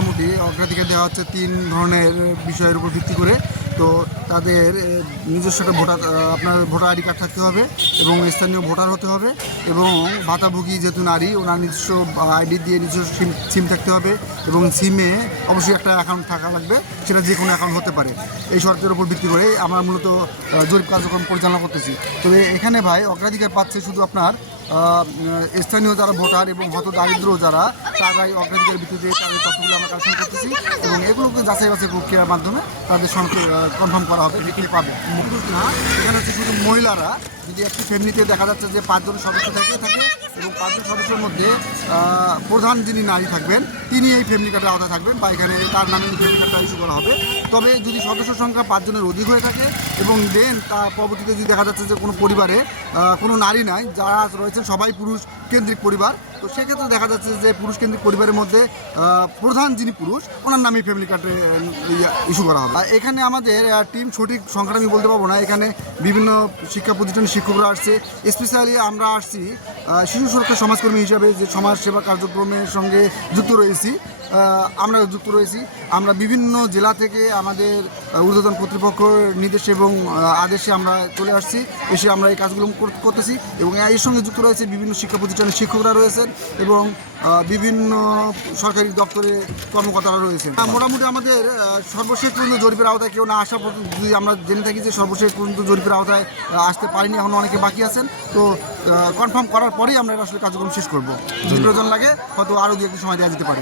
মোটামুটি অগ্রাধিকার দেওয়া হচ্ছে 3 ধরনের বিষয়ের উপর ভিত্তি করে। তো তাদের নিজস্ব একটা আপনার ভোটার আইডি কার্ড থাকতে হবে এবং স্থানীয় ভোটার হতে হবে এবং ভাতাভোগী যেহেতু নারী, ওনার নিজস্ব আইডি দিয়ে নিজস্ব সিম থাকতে হবে এবং সিমে অবশ্যই একটা অ্যাকাউন্ট থাকা লাগবে, সেটা যে কোনো অ্যাকাউন্ট হতে পারে। এই শর্তের উপর ভিত্তি করে আমরা মূলত জরিপ কার্যক্রম পরিচালনা করতেছি। তবে এখানে ভাই অগ্রাধিকার পাচ্ছে শুধু আপনার স্থানীয় যারা ভোটার এবং হত দারিদ্র যারা, তারাই অগ্রাধিকার ভিত্তিতে তাদের তথ্যগুলো আমরা কালেকশন করতেছি এবং এগুলোকে যাচাই বাছাই প্রক্রিয়ার মাধ্যমে তাদের সঙ্গে কনফার্ম করা হবে যে কে পাবে। পুরুষ না, এখানে হচ্ছে শুধু মহিলারা। যদি একটি ফ্যামিলিতে দেখা যাচ্ছে যে 5 জন সদস্য থাকে এবং 5 জন সদস্যের মধ্যে প্রধান যিনি নারী থাকবেন তিনি এই ফ্যামিলি কার্ডের আওতায় থাকবেন বা এখানে তার নামে ফ্যামিলি কার্ডটা ইস্যু করা হবে। তবে যদি সদস্য সংখ্যা 5 জনের অধিক হয়ে থাকে এবং দেন তার পরবর্তীতে যদি দেখা যাচ্ছে যে কোনো পরিবারে কোনো নারী নাই, যারা রয়েছেন সবাই পুরুষ কেন্দ্রিক পরিবার, তো সেক্ষেত্রে দেখা যাচ্ছে যে পুরুষ কেন্দ্রিক পরিবারের মধ্যে প্রধান যিনি পুরুষ ওনার নামে ফ্যামিলি কার্ডে ইস্যু করা হবে। এখানে আমাদের টিম সঠিক সংখ্যাটা আমি বলতে পারবো না। এখানে বিভিন্ন শিক্ষা প্রতিষ্ঠানের শিক্ষকরা আসছে, স্পেশালি আমরা আসছি শিশু সুরক্ষা সমাজকর্মী হিসাবে যে সমাজ সেবা কার্যক্রমের সঙ্গে যুক্ত রয়েছি। আমরা বিভিন্ন জেলা থেকে আমাদের ঊর্ধ্বতন কর্তৃপক্ষের নির্দেশে এবং আদেশে আমরা চলে আসছি, এসে আমরা এই কাজগুলো করতেছি এবং এর সঙ্গে যুক্ত রয়েছে বিভিন্ন শিক্ষা প্রতিষ্ঠানের শিক্ষকরা রয়েছেন এবং বিভিন্ন সরকারি দপ্তরে কর্মকর্তারা রয়েছেন। মোটামুটি আমাদের সর্বশেষ পর্যন্ত জরিপের আওতায় কেউ না আসা পর্যন্ত যদি আমরা জেনে থাকি যে সর্বশেষ পর্যন্ত জরিপের আওতায় আসতে পারিনি, এখনও অনেকে বাকি আছেন, তো কনফার্ম করার পরেই আমরা আসলে কার্যক্রম শেষ করবো। যদি প্রয়োজন লাগে হয়তো আরও 2-1 দিন সময় দেওয়া যেতে পারে।